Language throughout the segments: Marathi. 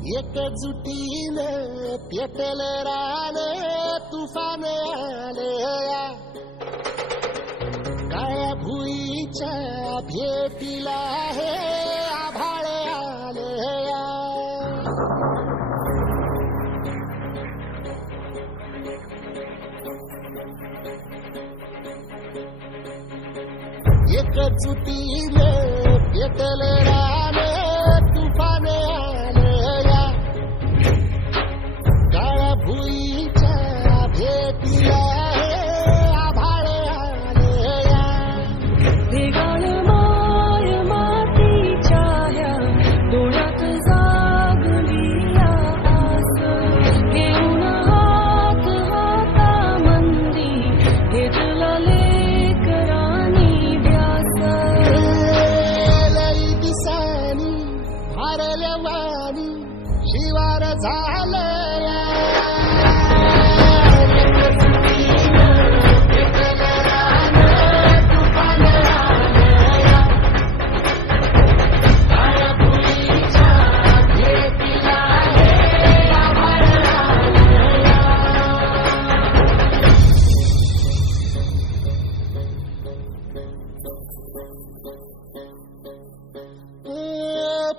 एकजुटीने पेटल रान तुफान आले या काळ्या भुईच्या भेटीला हे आभाळ आले या एकजुटीने पेटल रान तुफान आले या काळ्या भुईच्या भेटीला हे आभाळ आले या वेगाळ माय मातीच्या ह्या डोळ्यात जागली या आस घेऊन हात हातामंदी घेतला लेकरांनी ध्यास लई दिसानी भारल्या वाणी शिवार झालं या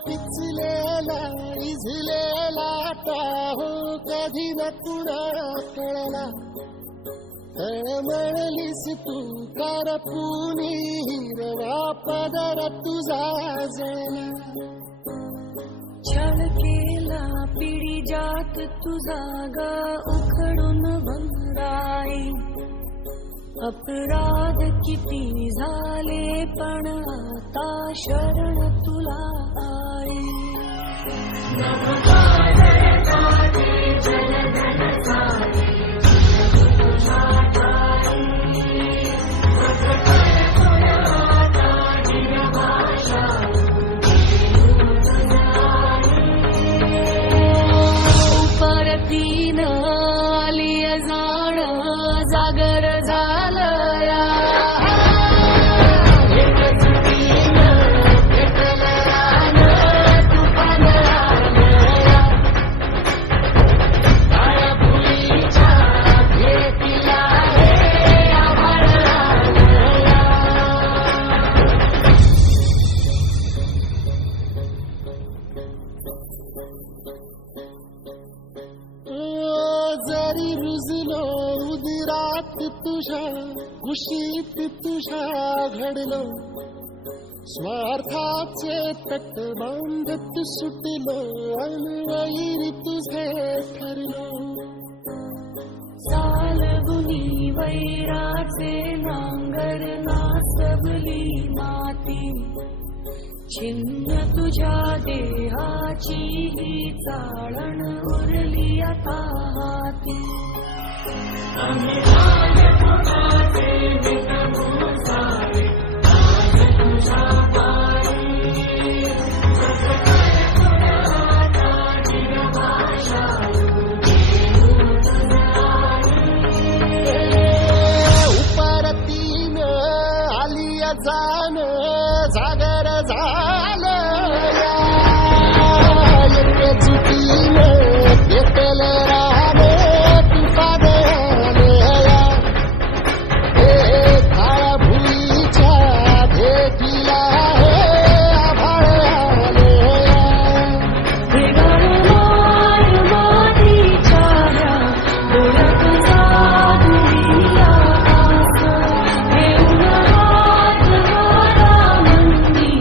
पिचलेला इझलेला हो कधी न कुणा कळला तळमळलीस तू करपुनी हिरवा पदर तुझा जला छळ केला पिढी जात तुझा ग उखडून भंगाई अपराध किती झाले पण आता शरण तुला आले परतीन आली जाण जागर झालं या जरी रुजलो उदरात तुझ्या कुशीत तुझ्या घडलो स्वार्थाचे तट बांधत सुटलो अनवैरी तुझे ठरलो सालगुनी वैराचे नांगर नासबली माती छिन्न तुझ्या देहाची ही चाळण उरली आता हाती उपरतीन आली जाण जागर झालं या एकजुटीने पेटल रान तुफान आले या काळ्या भुईच्या भेटीला हे आभाळ आले या वेगाळ माय मातीच्या ह्या डोळ्यात जागली या आस घेऊन हात हातामंदी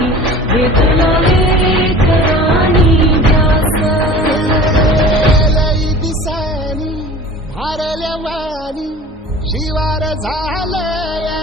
घेतला लेकरांनी ध्यास लई दिसानी भारल्या वाणी शिवार झालं या